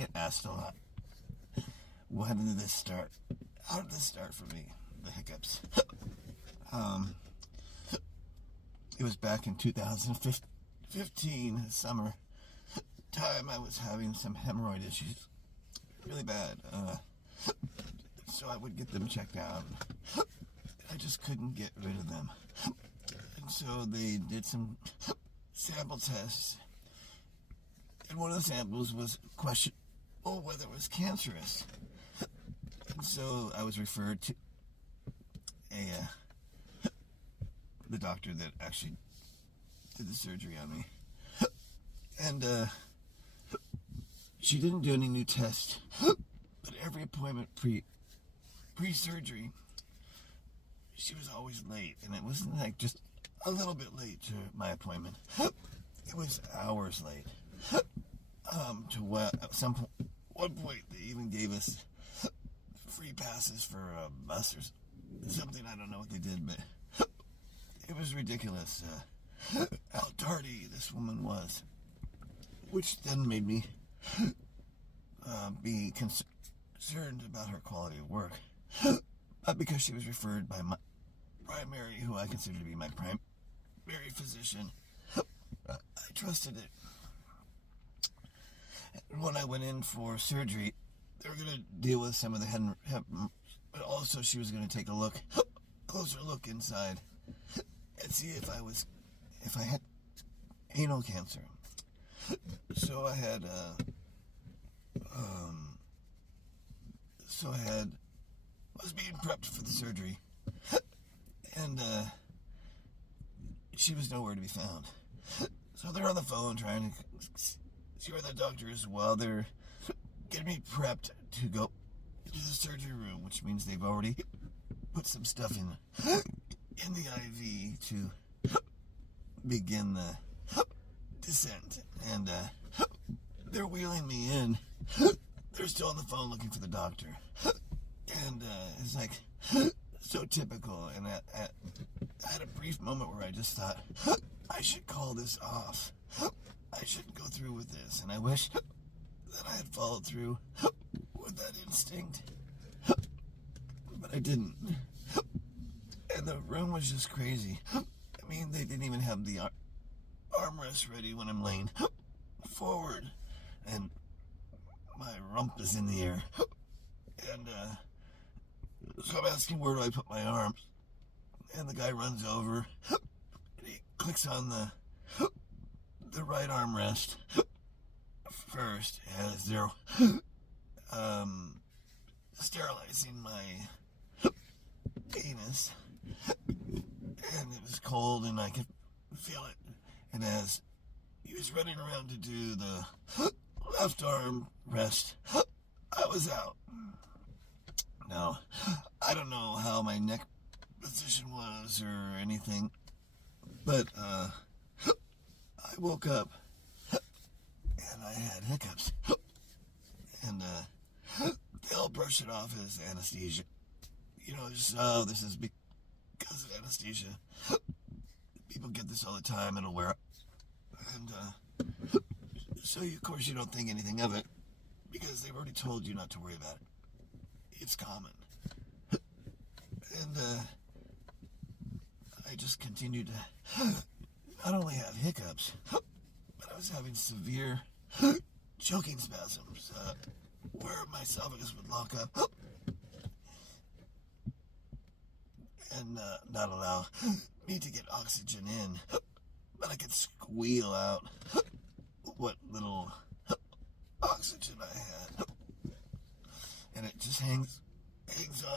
get asked a lot, how did this start? How did this start for me? The hiccups. It was back in 2015, summer time. I was having some hemorrhoid issues, really bad. So I would get them checked out. I just couldn't get rid of them. And so they did some sample tests. And one of the samples was questionable whether it was cancerous. And so I was referred to the doctor that actually did the surgery on me. And she didn't do any new tests, but every appointment pre-surgery, she was always late. And it wasn't like just a little bit late to my appointment. It was hours late. At one point, they even gave us free passes for a bus or something. I don't know what they did, but it was ridiculous how tardy this woman was, which then made me be concerned about her quality of work. Because she was referred by my primary, who I consider to be my primary physician, I trusted it. And when I went in for surgery, they were going to deal with some of the head, but also she was going to take a closer look inside and see if I had anal cancer. So I had, was being prepped for the surgery, and she was nowhere to be found. So they're on the phone trying to see where the doctor is while they're getting me prepped to go into the surgery room, which means they've already put some stuff in the IV to begin the descent. And they're wheeling me in. They're still on the phone looking for the doctor. And it's like so typical. And I had a brief moment where I just thought, I should call this off. I shouldn't go through with this. And I wish that I had followed through with that instinct. But I didn't. And the room was just crazy. I mean, they didn't even have the armrest ready when I'm laying forward. And my rump is in the air. And so I'm asking, where do I put my arms? And the guy runs over. And he clicks on the right armrest first, as they're sterilizing my penis. And it was cold and I could feel it. And as he was running around to do the left arm rest, I was out. Now, I don't know how my neck position was or anything, but I woke up and I had hiccups. And they'll brush it off as anesthesia. You know, just, oh, this is because of anesthesia. People get this all the time, it'll wear up. And so, of course, you don't think anything of it because they've already told you not to worry about it. It's common. And I just continued to not only have hiccups, but I was having severe choking spasms where my esophagus would lock up and not allow me to get oxygen in, but I could squeal out what little oxygen I had. And it just hangs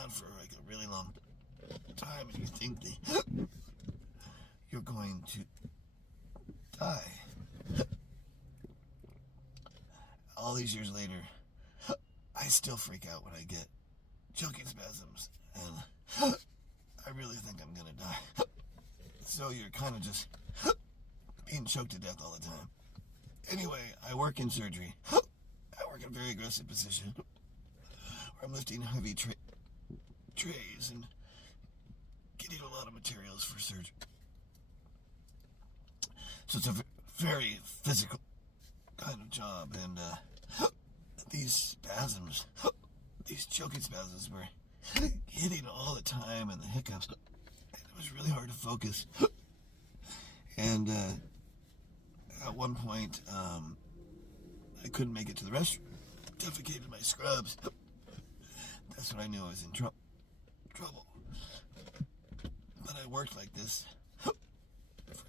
on for like a really long time, and you think you're going to die. All these years later, I still freak out when I get choking spasms, and I really think I'm gonna die. So you're kind of just being choked to death all the time. Anyway, I work in surgery. I work in a very aggressive position where I'm lifting heavy trays and getting a lot of materials for surgery. So it's a very physical kind of job, and the these spasms, these choking spasms were hitting all the time, and the hiccups. And it was really hard to focus. And at one point, I couldn't make it to the restroom. Defecated my scrubs. That's when I knew I was in trouble. But I worked like this for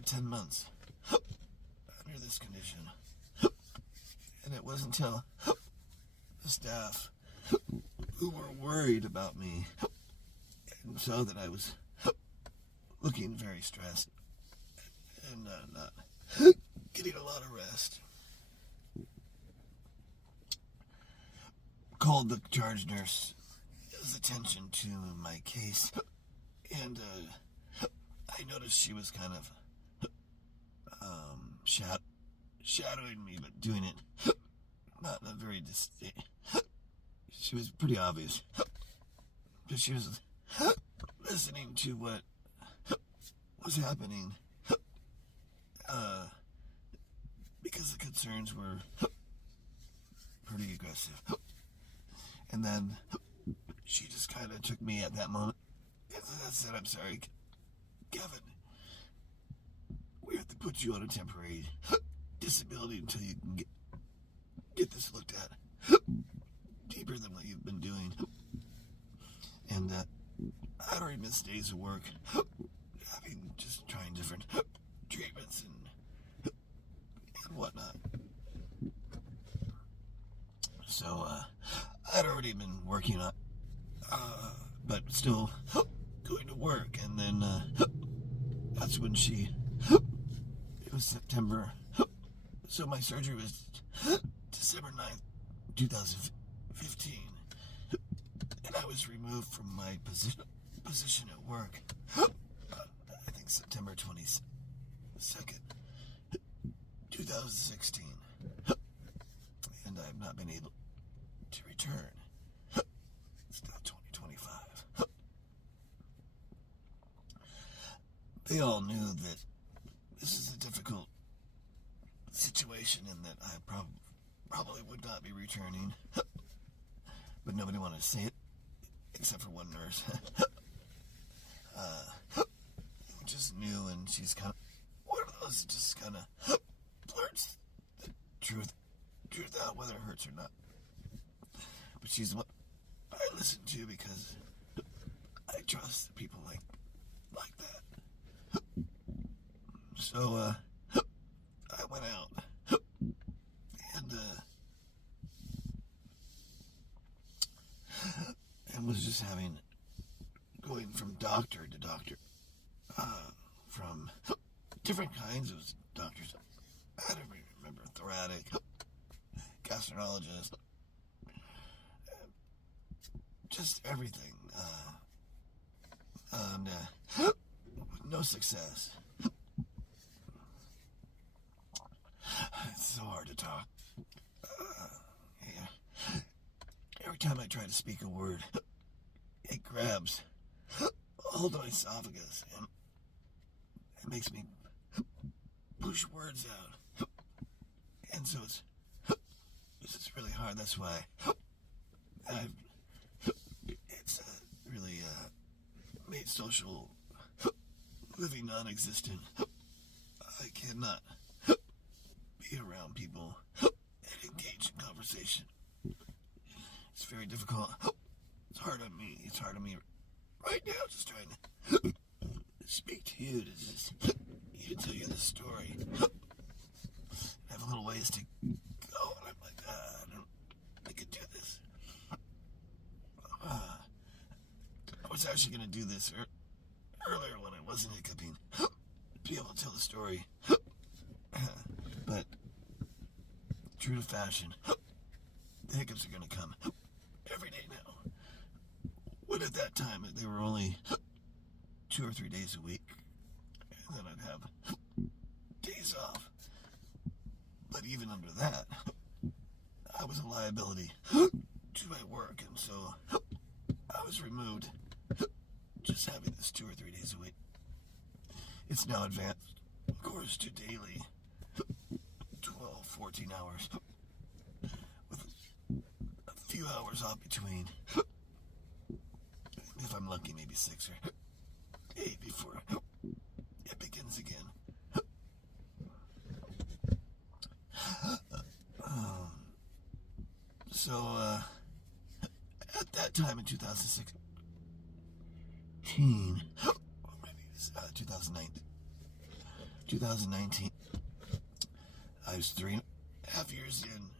10 months under this condition. And it wasn't until the staff who were worried about me and saw that I was looking very stressed and not getting a lot of rest, called the charge nurse's attention to my case, and I noticed she was kind of shadowing me, but doing it not in a very distinct. She was pretty obvious, but she was listening to what was happening, because the concerns were pretty aggressive. And then she just kind of took me at that moment and said, "I'm sorry, Kevin, we have to put you on a temporary disability until you can get this looked at deeper than what you've been doing." And I'd already missed days of work, just trying different treatments and whatnot. So I'd already been working on, but still going to work. And then that's when it was September. So my surgery was December 9th, 2015. And I was removed from my position at work, I think September 22nd, 2016. And I've not been able to return. It's now 2025. They all knew that this is a difficult situation and that I probably would not be returning. But nobody wanted to say it, except for one nurse. Who just knew, and she's kind of one of those that just kind of blurts the truth out, whether it hurts or not. But she's the one I listen to because I trust people like that. So I went out and was just going from doctor to doctor, from different kinds of doctors. I don't remember, thoracic, gastroenterologist, just everything, and with no success. It's so hard to talk. Yeah. Every time I try to speak a word, it grabs hold of my esophagus and it makes me push words out. And so it's really hard. That's why it's really made social living non-existent. I cannot be around people and engage in conversation. It's very difficult. It's hard on me. It's hard on me right now, just trying to speak to you, to tell you the story. I have a little ways to go, and I'm like, I could do this. I was actually going to do this earlier when I wasn't hiccuping, to be able to tell the story. But true to fashion, the hiccups are going to come every day now. When at that time, they were only 2 or 3 days a week. And then I'd have days off. But even under that, I was a liability to my work. And so I was removed just having this 2 or 3 days a week. It's now advanced, of course, to daily 12, 14 hours with few hours off between. If I'm lucky, maybe 6 or 8 before it begins again. So, at that time in 2016, or maybe 2019, I was 3.5 years in.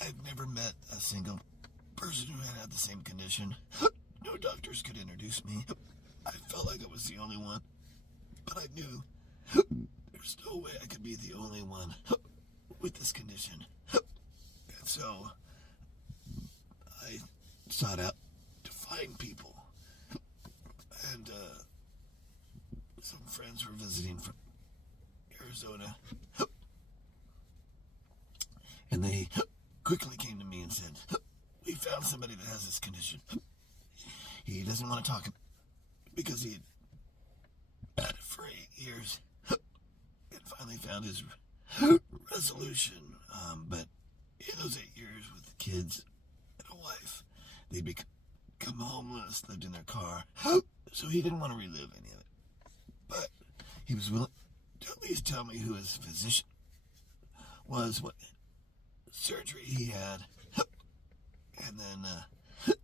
I've never met a single person who had the same condition. No doctors could introduce me. I felt like I was the only one, but I knew there's no way I could be the only one with this condition. And so I sought out to find people. And some friends were visiting from Arizona. And they quickly came to me and said, "We found somebody that has this condition. He doesn't want to talk because he had it for 8 years and finally found his resolution. But in those 8 years with the kids and a wife, they'd become homeless, lived in their car. So he didn't want to relive any of it. But he was willing to at least tell me who his physician was, what surgery he had, and then and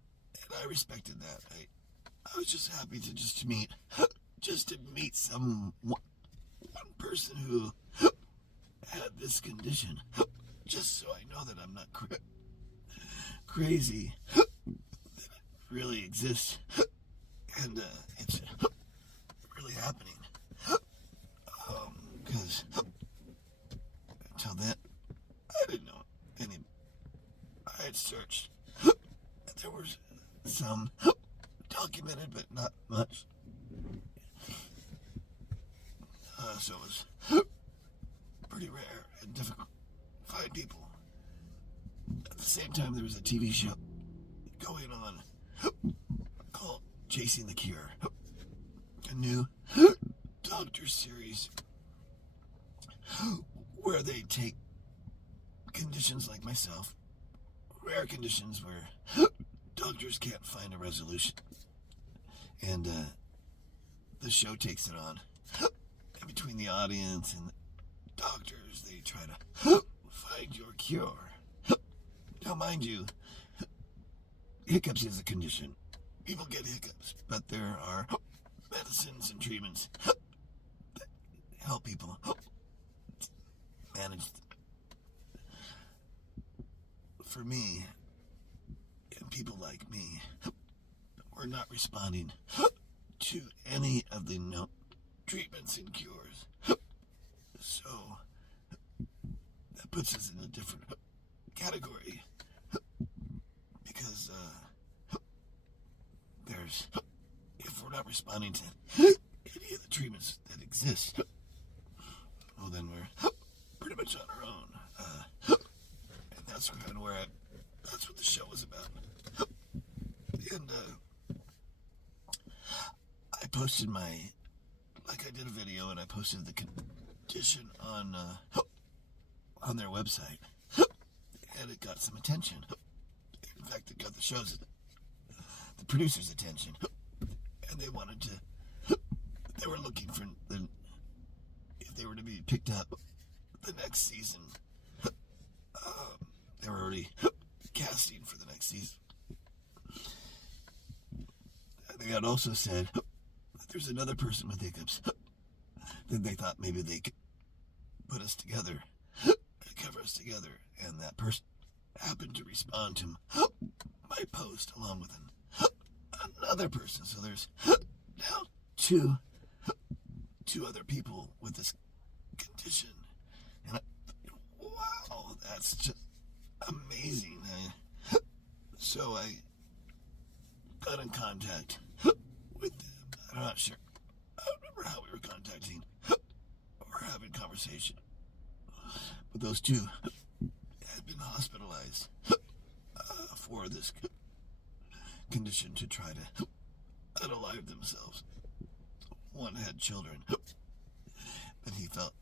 I respected that. I was just happy to meet one person who had this condition, just so I know that I'm not crazy, that it really exists, and it's really happening. Because until then, I didn't know any. I had searched. There was some documented, but not much. So it was pretty rare and difficult to find people. At the same time, there was a TV show going on called Chasing the Cure, a new doctor series where they take conditions like myself, rare conditions where doctors can't find a resolution, and the show takes it on. And between the audience and the doctors, they try to find your cure. Now, mind you, hiccups is a condition. People get hiccups, but there are medicines and treatments that help people manage. For me, and people like me, we're not responding to any of the known treatments and cures. So that puts us in a different category, because if we're not responding to any of the treatments that exist, well, then we're pretty much on our own. And that's kind of that's what the show was about. And I posted I did a video, and I posted the condition on their website, and it got some attention. In fact, it got the producer's attention, and they wanted to. They were looking for if they were to be picked up the next season. They were already casting for the next season. They had also said that there's another person with hiccups. Then they thought maybe they could put us together, cover us together, and that person happened to respond to my post along with another person. So there's now two other people with this condition, and wow, that's just amazing. So I got in contact with them. I'm not sure. I don't remember how we were contacting or having conversation. But those two had been hospitalized for this condition to try to unalive themselves. One had children, but he felt,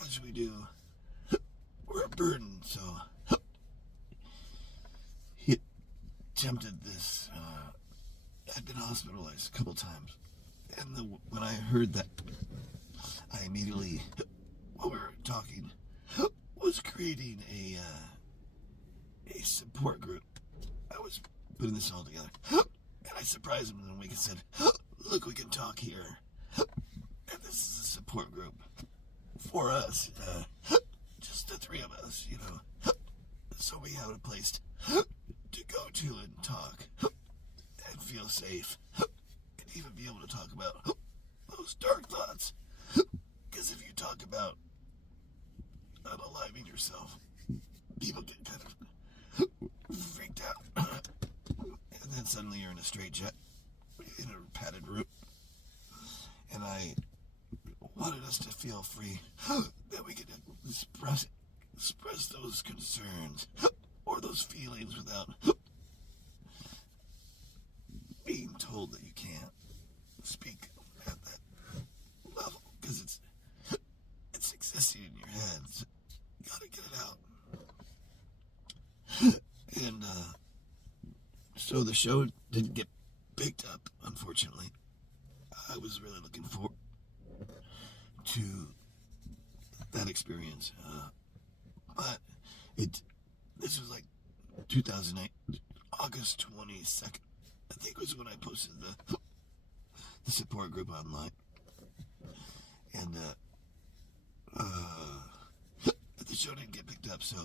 as we do, we're a burden, so attempted this. I'd been hospitalized a couple times. And when I heard that, I immediately, while we were talking, was creating a support group. I was putting this all together. And I surprised him in a week and said, look, we can talk here. And this is a support group for us. Just the three of us, you know. So we have a place to go to and talk and feel safe. And even be able to talk about those dark thoughts. Because if you talk about unaliving yourself, people get kind of freaked out. And then suddenly you're in a straitjacket, in a padded room. And I wanted us to feel free, that we could express those concerns or those feelings without being told that you can't speak at that level, because it's existing in your head. So you gotta get it out. And so the show didn't get picked up, unfortunately. I was really looking forward to that experience, but this was like 2008, August 22nd, I think was when I posted the support group online, and the show didn't get picked up, so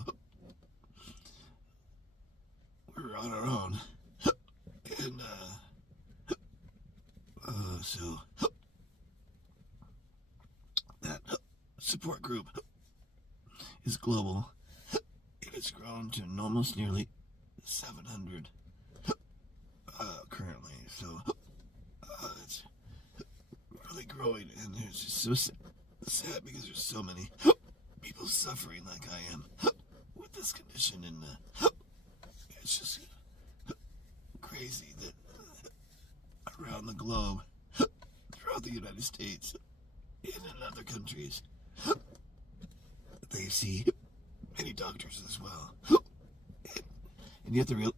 we were on our own, and so that support group is global. It has grown to almost nearly 700 currently, so it's really growing, and it's just so sad because there's so many people suffering like I am with this condition, and it's just crazy that around the globe, throughout the United States, and in other countries, they see many doctors as well. And yet the real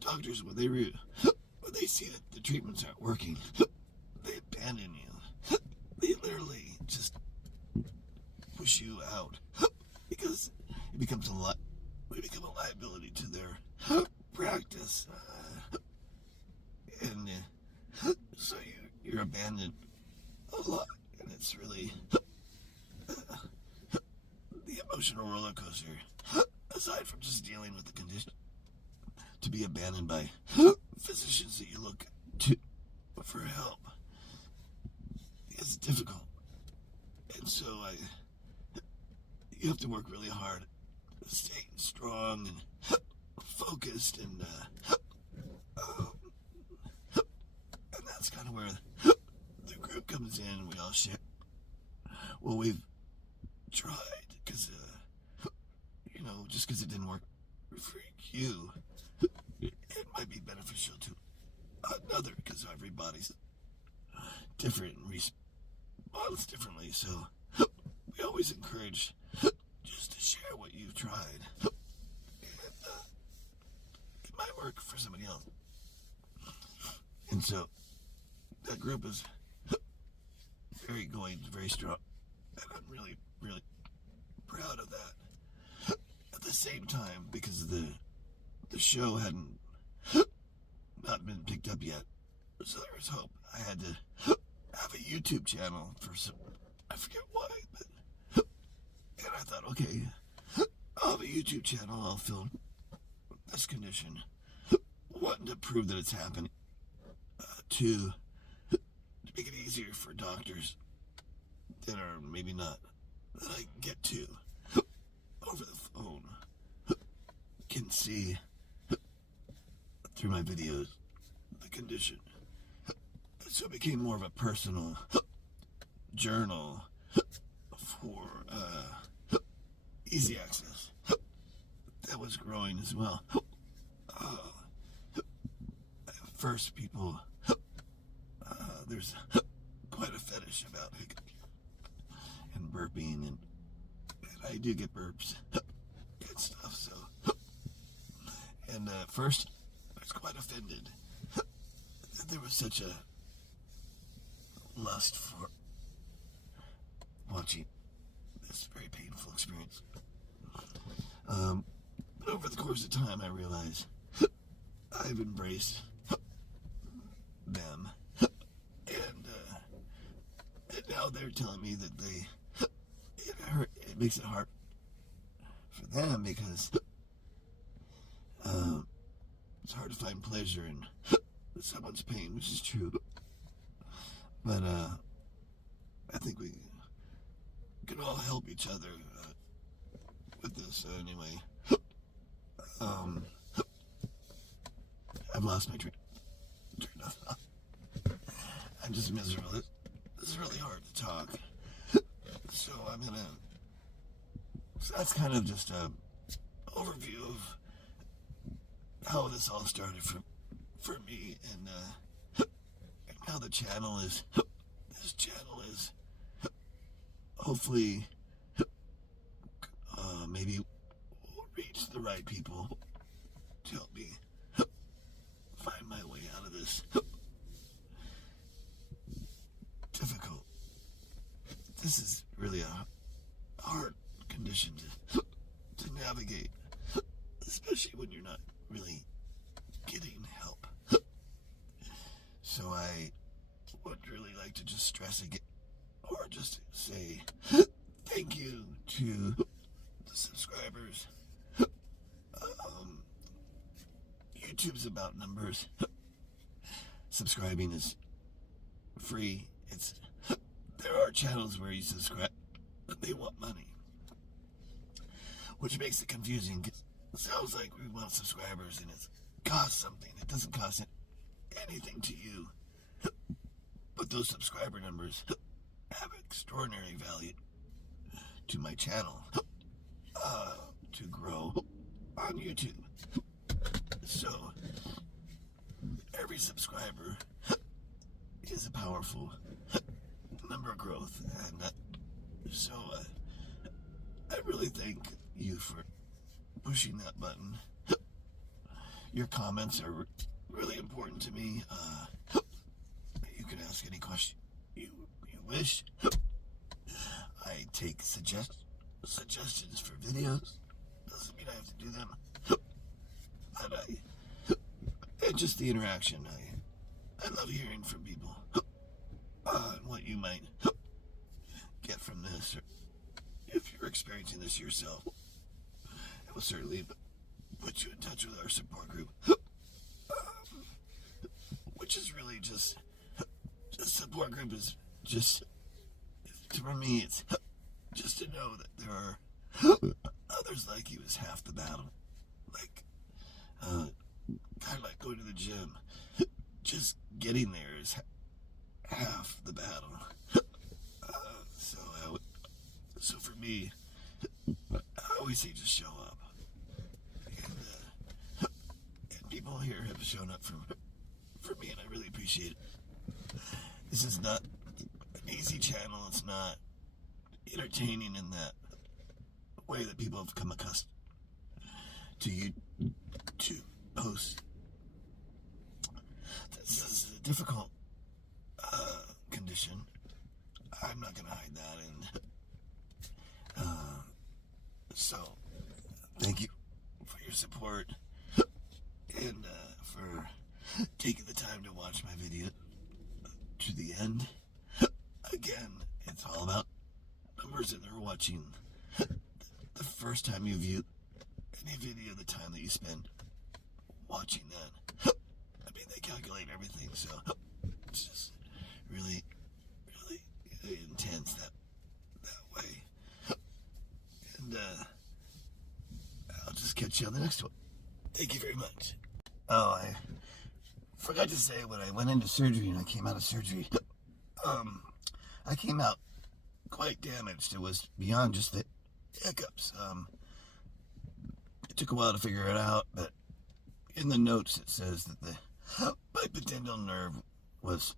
doctors, when they see that the treatments aren't working, they abandon you. They literally just push you out because it becomes we become a liability to their practice. And so you're abandoned a lot, and it's really the emotional roller coaster, aside from just dealing with the condition, to be abandoned by physicians that you look to for help is difficult. And so you have to work really hard, staying strong and focused, and that's kind of where the group comes in. We all share what we've tried, because just because it didn't work for you, it might be beneficial to another, because everybody's different and responds differently. So we always encourage just to share what you've tried, and it might work for somebody else. And so that group is very strong, and I'm really, really proud of that. At the same time, because the show hadn't not been picked up yet, so there was hope. I had to have a YouTube channel for I forget why, but and I thought, okay, I'll have a YouTube channel, I'll film this condition, wanting to prove that it's happening, to make it easier for doctors that are maybe not, that I get to over the phone, can see through my videos the condition. So it became more of a personal journal for easy access. That was growing as well. First, people, there's quite a fetish about hiccups and burping, and I do get burps and stuff. So, and first, I was quite offended that there was such a lust for watching this very painful experience. But over the course of time, I realized I've embraced them, and now they're telling me that it makes it hard for them because it's hard to find pleasure in someone's pain, which is true. But I think we can all help each other with this. Anyway, I've lost my train of thought. I'm just miserable. This is really hard to talk. So so that's kind of just a overview of how this all started for me, and how the channel is. This channel is hopefully maybe will reach the right people to help me find my way out of this difficult. This is really a hard condition to navigate, especially when you're not really getting help. So I would really like to just stress again, or just say thank you to the subscribers. YouTube's about numbers. Subscribing is free. There are channels where you subscribe, but they want money, which makes it confusing. It sounds like we want subscribers and it costs something. It doesn't cost anything to you, but those subscriber numbers have extraordinary value to my channel to grow on YouTube. So every subscriber is a powerful number of growth, and so I really thank you for pushing that button. Your comments are really important to me. You can ask any question you wish. I take suggestions for videos. Doesn't mean I have to do them. And just the interaction. I love hearing from people and what you might get from this, or if you're experiencing this yourself. It will certainly put you in touch with our support group, which is really just support group is just, for me, it's just to know that there are others like you is half the battle. Like, kind of like going to the gym. Just getting there is half the battle. So for me, I always say just show up. And people here have shown up for me, and I really appreciate it. This is not an easy channel. It's not entertaining in that way that people have come accustomed to YouTube posts. This is a difficult condition. I'm not going to hide that. And so, thank you for your support and for taking the time to watch my video to the end. Again, it's all about numbers that are watching. The first time you view any video, the time that you spend watching that. I mean, they calculate everything, so it's just really, really intense that way. And I'll just catch you on the next one. Thank you very much. Oh, I forgot to say, when I went into surgery and I came out of surgery, I came out quite damaged. It was beyond just the hiccups. It took a while to figure it out, but in the notes it says that the bipedal nerve was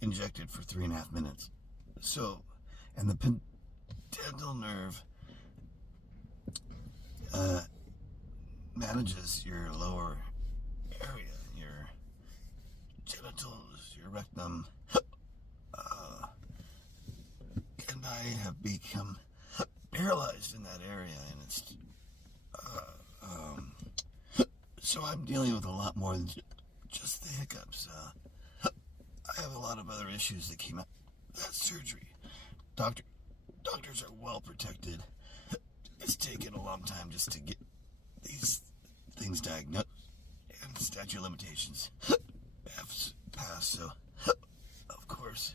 injected for 3.5 minutes. So, and the pudendal nerve manages your lower area, your genitals, your rectum, and I have become paralyzed in that area, and it's so I'm dealing with a lot more than just the hiccups. I have a lot of other issues that came out of that surgery. Doctors are well protected. It's taken a long time just to get these things diagnosed, and statute of limitations have passed, so of course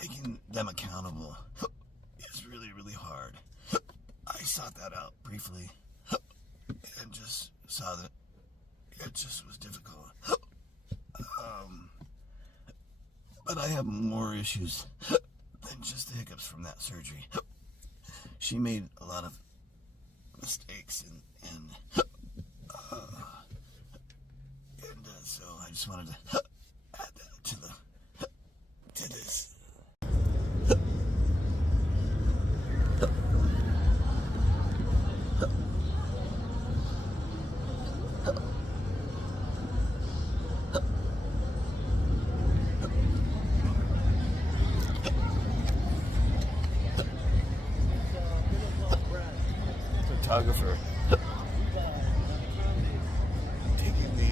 making them accountable is really, really hard. I sought that out briefly and just saw that it just was difficult. But I have more issues than just the hiccups from that surgery. She made a lot of mistakes, and so I just wanted to add that to this. Photographer taking the